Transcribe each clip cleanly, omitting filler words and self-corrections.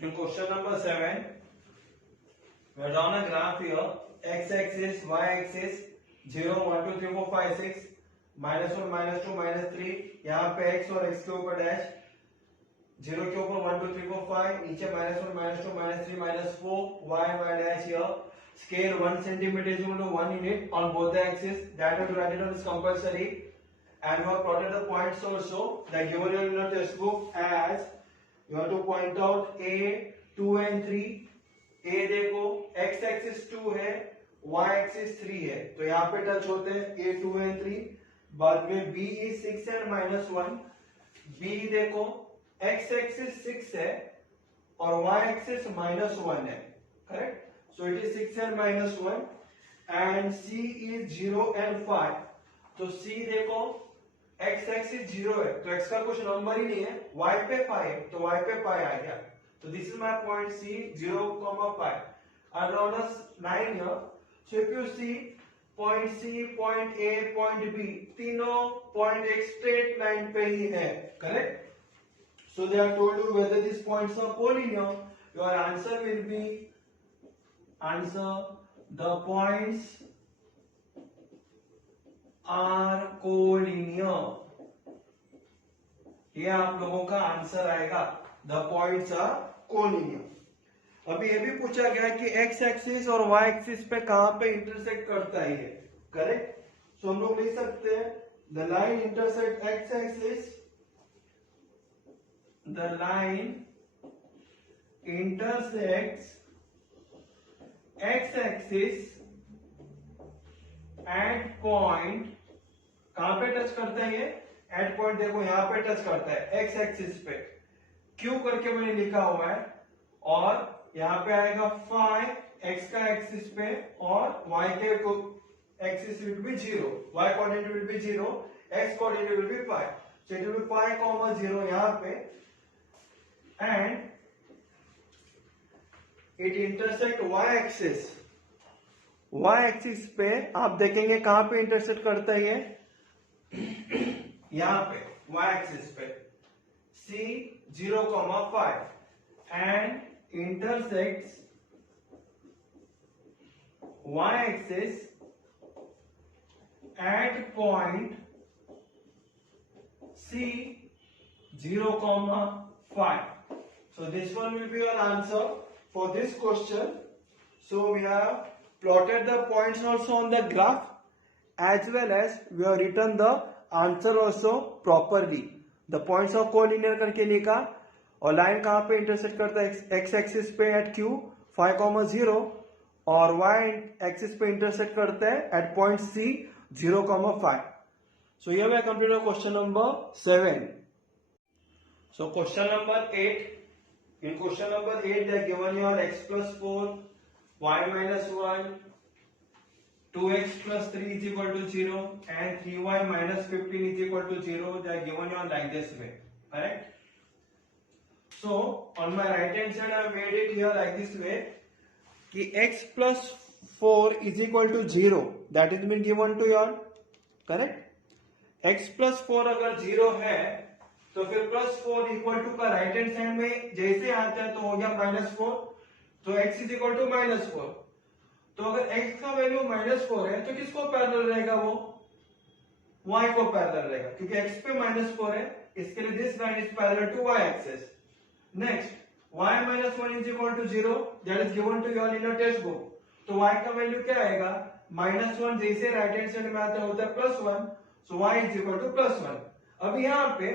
In question number 7, we have drawn a graph here. X-axis, y-axis, 0, 1, 2, 3, 4, 5, 6, -1, -2, -3. यहाँ पे x और x के ऊपर डैश, 0 के ऊपर 1, 2, 3, 4, 5, नीचे -1, -2, -3, -4, y dash here. Scale 1 centimeter is equal to 1 unit on both the axes. That we write it on is compulsory. And we have plotted the points also that given in your textbook as you have to point out A, 2 and 3. A देखो x axis 2 है, y axis 3 है, तो यहाँ पे touch होते हैं A, 2 and 3. बाद में B is 6 and -1. B देखो x एक्सिस 6 है और y एक्सिस -1 है, correct? So it is 6 and -1. And C is 0 and 5. तो C देखो x एक्सिस 0 है, तो x का कुछ नंबर ही नहीं है, y पे 5 है, तो y पे 5 आ गया. So this is my point C, 0, 5. I draw a line here. So if you see point C, point A, point B, तीनों point एक straight line पे ही है, correct? So they have told you whether these points are collinear. Your answer will be the points are collinear. ये आप लोगों का answer आएगा. The points are collinear. अभी ये भी पूछा गया कि x एक्सिस और y एक्सिस पे कहां पे इंटरसेक्ट करता है ये, करेक्ट? सो हम लोग लिख सकते हैं the line intersect x axis, the line intersects x axis at point. कहां पे टच करता है ये? एट पॉइंट देखो यहां पे टच करता है x एक्सिस पे, Q करके मैंने लिखा हुआ है, और यहां पे आएगा फाई x का एक्सिस पे और y के axis will be 0, y coordinate will be 0, x coordinate will be 5. So it will be 5, 0 यहां पे, and it intersect y axis. y axis पे आप देखेंगे कहां पे इंटरसेक्ट करता है ये? यहां पे y एक्सिस पे C 0, 5 and intersects y axis at point C 0, 5. So this one will be your answer for this question. So we have plotted the points also on the graph, as well as we have written the answer also properly. The points of collinear करके लिखा, और line कहाँ पे intersect करता है? x axis पे eight q 5, 0, और y axis पे इंटरसेक्ट करता है eight point C 0, 5. So here we have completed question number 7. So question number 8. In question number 8 they are given your x plus 4, y minus 1, 2x plus 3 is equal to 0 and 3y minus 15 is equal to 0. They are given you like this way, correct? So on my right hand side I have made it here like this way कि x plus 4 is equal to 0. That is been given to your, correct? x plus 4 अगर 0 है तो फिर plus 4 equal to का right hand side में जैसे आता है तो हो गया -4, तो x is equal to -4. तो अगर x का वैल्यू -4 है तो किसको पैरेलल रहेगा? वो y को पैरेलल रहेगा, क्योंकि x पे -4 है, इसके लिए this line is parallel to y axis. Next y -1 is equal to 0, that is given to your in your textbook. तो y का वैल्यू क्या आएगा? -1 जैसे राइट हैंड साइड में आता है होता है +1, सो y इज इक्वल टू +1. अब यहाँ पे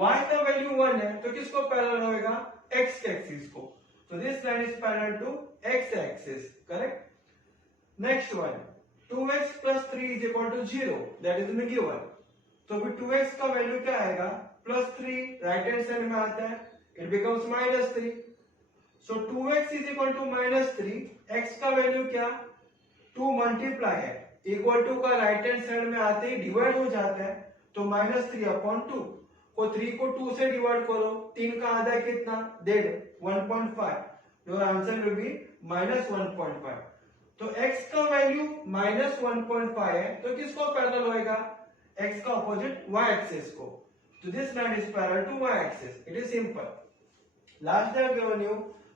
y का वैल्यू 1 है तो किसको पैरेलल होएगा? x के एक्सिस को. So this line is parallel to x axis, correct? Next one, 2x plus 3 is equal to 0. That is the given. तो फिर 2x का वैल्यू क्या आएगा? +3 राइट हैंड साइड में आता है, it becomes -3. So 2x is equal to -3. x का value क्या? 2 मल्टीप्लाई है, इक्वल टू का राइट हैंड साइड में आते ही डिवाइड हो जाता है, तो -3/2 को 3 को 2 से डिवाइड करो, 3 का आधा कितना? 1.5. Your answer will be -1.5. तो x का वैल्यू -1.5 है तो किसको पैरेलल होएगा? x का ऑपोजिट y एक्सिस को. तो this line is parallel to y axis. It is simple. Last I have given you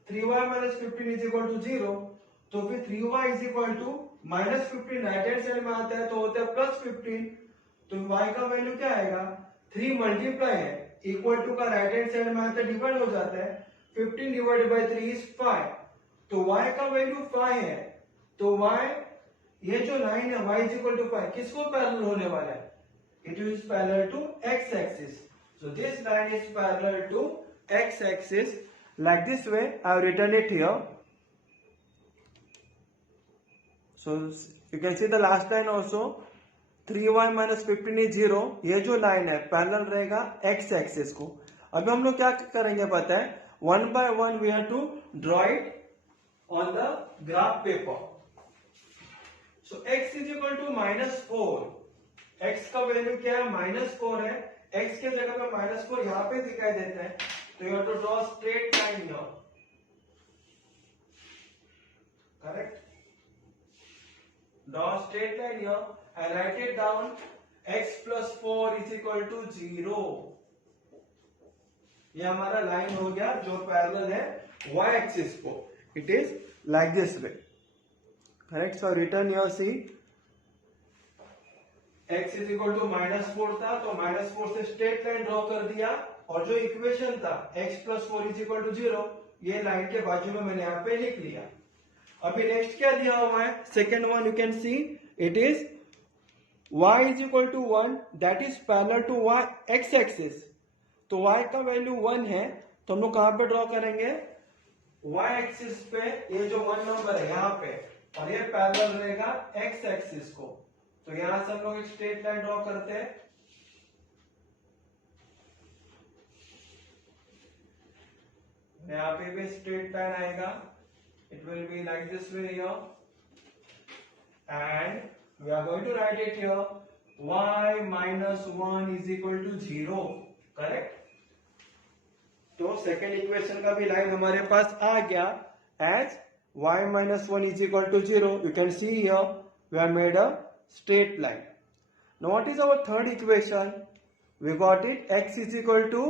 3y minus 15 is equal to 0, तो फिर 3y is equal to minus 15 right hand side में आता है तो होता है प्लस 15, तो y का वैल्यू क्या आएगा, 3 मल्टीप्लाई है इक्वल टू का राइट हैंड साइड में आता है डिवाइड हो जाता है, 15 डिवाइडेड बाय 3 इज 5, तो y का वैल्यू 5 है, तो y ये जो लाइन है y is equal to 5 किसको पैरेलल होने वाला है, it is parallel to x axis, so this line is parallel to x axis. Like this way I have written it here. So you can see the last line also, 3y minus 15 is 0, ये जो line है parallel रहेगा x axis को. अभी हम लोग क्या करेंगे पता है, one by one we have to draw it on the graph paper. So x is equal to -4, x का वैल्यू क्या है -4 है, x के जगह पे -4 यहाँ पे दिखाई देता है, तो you have to draw straight line here, correct. Draw straight line here and write it down, x plus 4 is equal to 0. ये हमारा लाइन हो गया जो पैरेलल है y एक्सिस को. It is like this way, correct. So written here, see x is equal to -4 था तो -4 से स्ट्रेट लाइन ड्रॉ कर दिया, और जो इक्वेशन था x plus 4 is equal to 0 ये लाइन के बाजू में मैंने यहाँ पे लिख लिया. अभी नेक्स्ट क्या दिया हुआ है, second one you can see it is y is equal to 1 that is parallel to y x axis. तो y का वैल्यू 1 है तो हम लोग कहां पे ड्रॉ करेंगे, y एक्सिस पे ये जो 1 नंबर है यहाँ पे, और ये पैरेलल रहेगा x एक्सिस को. तो यहां से हम लोग एक स्ट्रेट लाइन ड्रॉ करते हैं. यहाँ पे भी स्ट्रेट लाइन आएगा, it will be like this way here, and we are going to write it here, y minus 1 is equal to 0, correct. तो सेकेंड इक्वेशन का भी लाइन हमारे पास आ गया as y minus 1 is equal to 0. You can see here we have made a straight line. Now what is our third equation, we got it x is equal to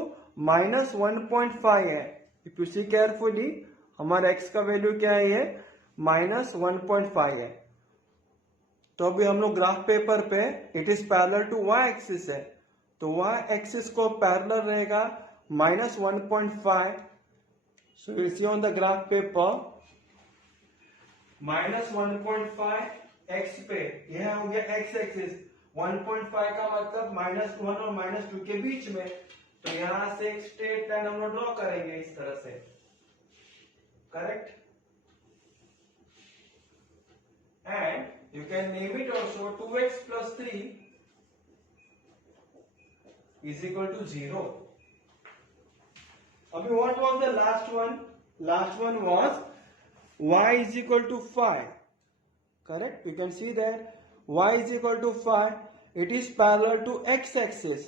minus 1.5 है. If you see carefully हमारा x का value क्या है, ये -1.5 है. तो अभी हम लोग ग्राफ पेपर पे it is parallel to y axis है, तो y एक्सिस को पैरेलल रहेगा -1.5. So you see on the graph paper -1.5 x पे, यह हो गया x एक्सिस. 1.5 का मतलब -1 और -2 के बीच में, तो यहां से एक स्ट्रेट लाइन हम लोग ड्रॉ करेंगे इस तरह से, correct. And you can name it also, 2x plus 3 is equal to 0. Abhi what was the last one, last one was y is equal to 5, correct. You can see that y is equal to 5, it is parallel to x axis,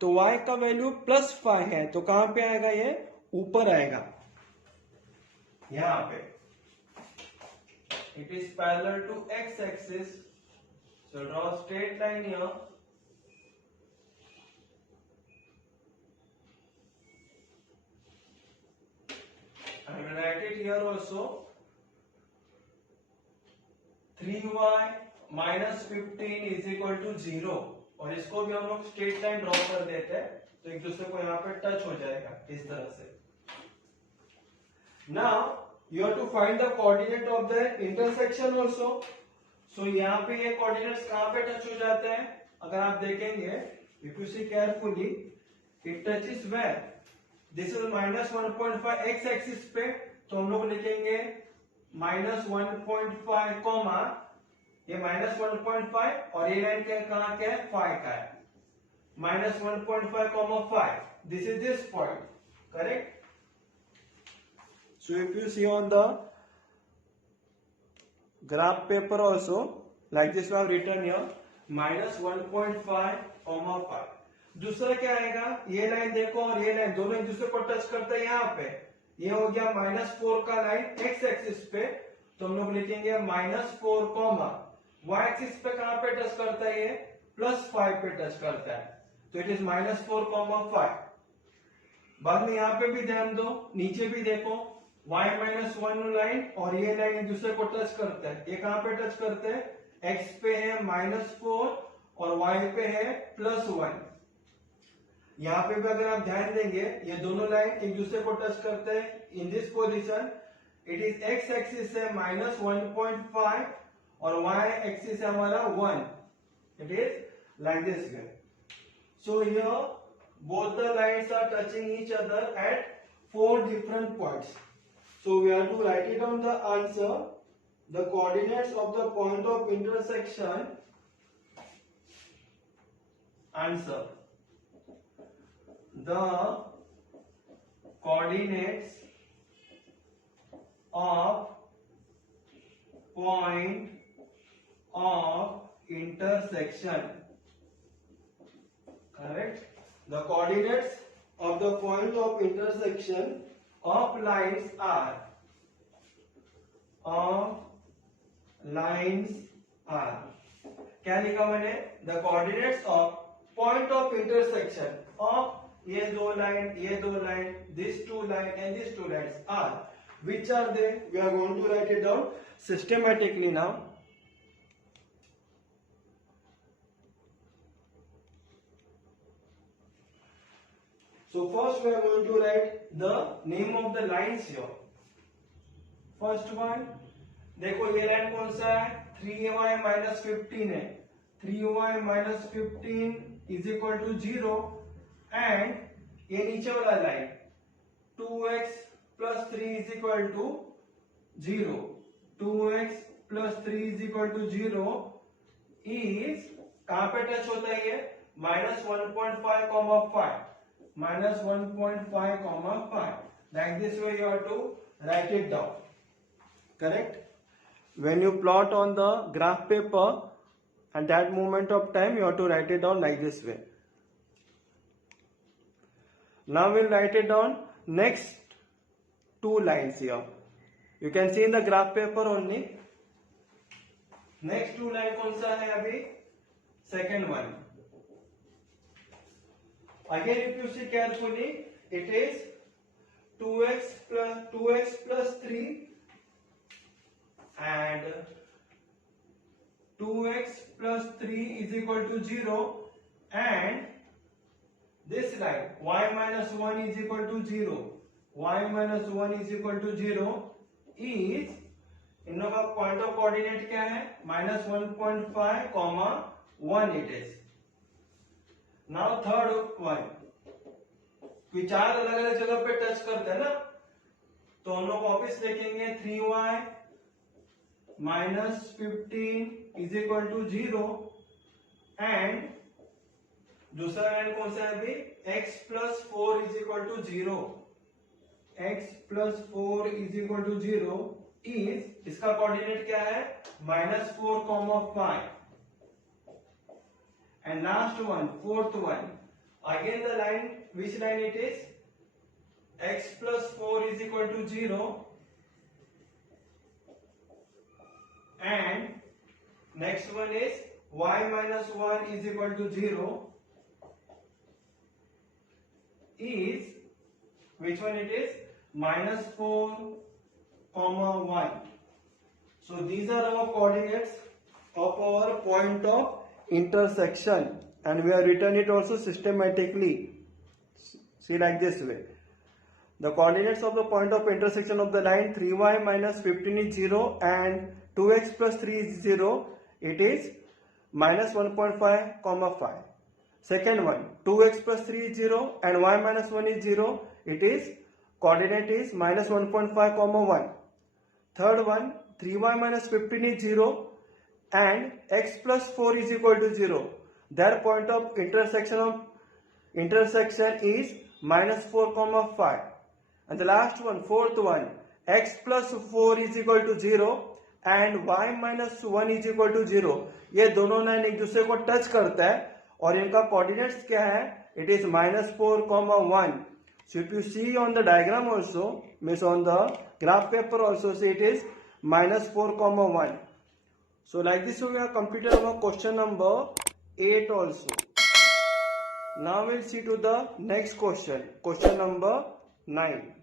तो y का value +5 है, तो कहां पे आएगा, ये ऊपर आएगा यहाँ पे. It is parallel to x axis, so draw straight line here. I will write it here also, 3y minus 15 is equal to 0, और इसको भी हम लोग स्ट्रेट लाइन ड्रॉ कर देते हैं तो एक दूसरे को यहाँ पे टच हो जाएगा इस तरह से. Now you have to find the coordinate of the intersection also. So यहाँ पे ये coordinates कहाँ पे टच हो जाते हैं, अगर आप देखेंगे, if you see carefully, it touches where, this is -1.5 x axis पे, तो हम लोग लिखेंगे -1.5 कॉमा ये -1.5 और ये लाइन कहाँ का है, 5 का है, -1.5 comma 5, this is this point, correct. So if you see on the graph paper also, like this we have written here, -1.5, 5. दूसरा क्या आएगा, ये लाइन देखो और ये लाइन दोनों एक दूसरे को टच करते हैं यहाँ पे, ये हो गया -4 का लाइन x एक्सिस पे, तो हम लोग लिखेंगे -4 कॉमा y एक्सिस पे कहाँ पे टच करता है, ये +5 पे टच करता है, तो इट इज -4 कॉमा 5. बाद में यहाँ पे भी ध्यान दो, नीचे भी देखो, y माइनस वन लाइन और ये लाइन एक दूसरे को टच करते हैं। ये कहां पे टच करते हैं? x पे है -4 और y पे है +1। यहां पे भी अगर आप ध्यान देंगे ये दोनों लाइन एक दूसरे को टच करते हैं। In this position it is x axis है -1.5 और y एक्सिस है हमारा 1। It is like this way. So here both the lines are touching each other at 4 different points. So we have to write it down the answer. The coordinates of the point of intersection. Answer. The coordinates of point of intersection. Correct? The coordinates of the point of intersection of lines are क्या लिखा मैंने? The coordinates of point of intersection of ये दो line, these two line and these two lines are, which are they? We are going to write it down systematically now. So first we are going to write the name of the lines here. First one, देखो ये line कौन सा है? 3y minus 15 है। 3y minus 15 is equal to 0 and ये नीचे वाला line 2x plus 3 is equal to 0. 2x plus 3 is equal to 0 is कहाँ पे टच होता है ये? -1.5, 5. -1.5, 5. Like this way you have to write it down. Correct? When you plot on the graph paper at that moment of time you have to write it down like this way. Now we'll write it down next two lines here. You can see in the graph paper only. Next two line कौन सा है अभी? Second one. Again, if you see carefully, it is 2x plus 3 and 2x plus 3 is equal to 0 and this line y minus 1 is equal to 0. Y minus 1 is equal to 0 is इन लोगों का point of coordinate क्या है? -1.5, 1 it is. Now third one, कि चार अलग अलग जगह पे टच करते हैं ना, तो हम लोग वापिस लिखेंगे 3y minus 15 is equal to 0 and दूसरा लाइन कौन सा है अभी? x plus 4 is equal to 0. x plus 4 is equal to 0 is इसका कोऑर्डिनेट क्या है? -4, 5. And last one, fourth one. Again the line, which line it is? X plus 4 is equal to 0. And next one is y minus 1 is equal to 0. Is, which one it is? -4, 1. So these are our coordinates of our point of intersection and we have written it also systematically. See like this way. The coordinates of the point of intersection of the line 3y minus 15 is 0 and 2x plus 3 is 0. It is -1.5, 5. Second one, 2x plus 3 is 0 and y minus 1 is 0. It is coordinate is -1.5, 1. Third one, 3y minus 15 is 0 and x plus 4 is equal to 0. Their point of intersection is -4, 5. And the last one, fourth one, x plus 4 is equal to 0 and y minus 1 is equal to 0. ये दोनों line एक दूसरे को touch करता है और इनका coordinates क्या है? It is -4, 1. So if you see on the diagram also, means on the graph paper also, see it is -4, 1. So like this we have completed our question number 8 also. Now we'll see to the next question, question number 9.